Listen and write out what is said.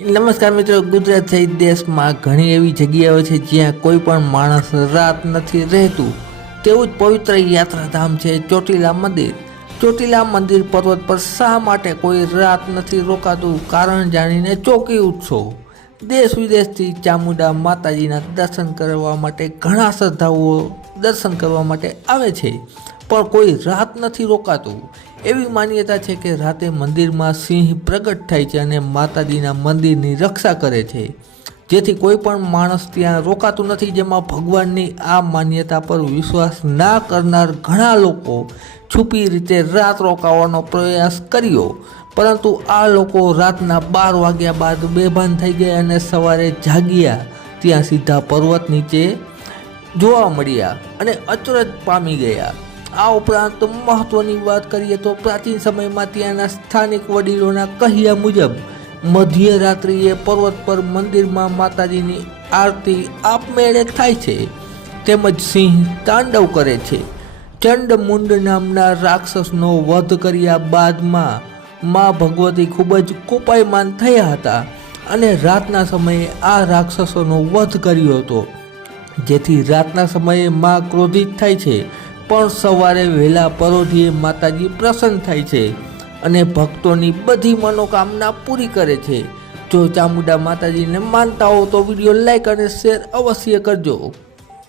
નમસ્કાર મિત્રો, ગુજરાત સહિત દેશમાં ઘણી એવી જગ્યાઓ છે જ્યાં કોઈ પણ માણસ રાત નથી રહેતું. તેવું જ પવિત્ર યાત્રાધામ છે ચોટીલા મંદિર. ચોટીલા મંદિર પર્વત પર શા માટે કોઈ રાત નથી રોકાતું કારણ જાણીને ચોકી ઉઠશો. દેશ વિદેશથી ચામુંડા માતાજીના દર્શન કરવા માટે ઘણા શ્રદ્ધાળુઓ દર્શન કરવા માટે આવે છે. પણ કોઈ રાત નથી રોકાતું. એવી માન્યતા છે કે રાતે મંદિરમાં સિંહ પ્રગટ થાય છે અને માતાજીના મંદિરની રક્ષા કરે છે. જેથી કોઈ પણ માણસ ત્યાં રોકાતું નથી, જેમાં ભગવાનની આ માન્યતા પર વિશ્વાસ ના કરનાર ઘણા લોકો છુપી રીતે રાત રોકાવાનો પ્રયાસ કર્યો. પરંતુ આ લોકો રાતના બાર વાગ્યા બાદ બેભાન થઈ ગયા અને સવારે જાગ્યા. ત્યાં સીધા પર્વત નીચે જોવા મળ્યા અને અચરજ પામી ગયા. આ ઉપરાંત મહત્વની વાત કરીએ તો પ્રાચીન સમયમાં ત્યાંના સ્થાનિક વડીલોના કહ્યા મુજબ, મધ્યરાત્રિએ પર્વત પર મંદિરમાં માતાજીની આરતી આપમેળે થાય છે, તેમજ સિંહ તાંડવ કરે છે. ચંડમુંડ નામના રાક્ષસનો વધ કર્યા બાદમાં મા ભગવતી ખૂબ જ કોપાયમાન થયા હતા અને રાતના સમયે આ રાક્ષસોનો વધ કર્યો હતો. જેથી રાતના સમયે માં ક્રોધિત થાય છે પણ સવારે વહેલા પરોઢીએ માતાજી પ્રસન્ન થાય છે અને ભક્તોની બધી મનોકામના પૂરી કરે છે. જો ચામુંડા માતાજીને માનતા હો તો વીડિયો લાઈક અને શેર અવશ્ય કરજો.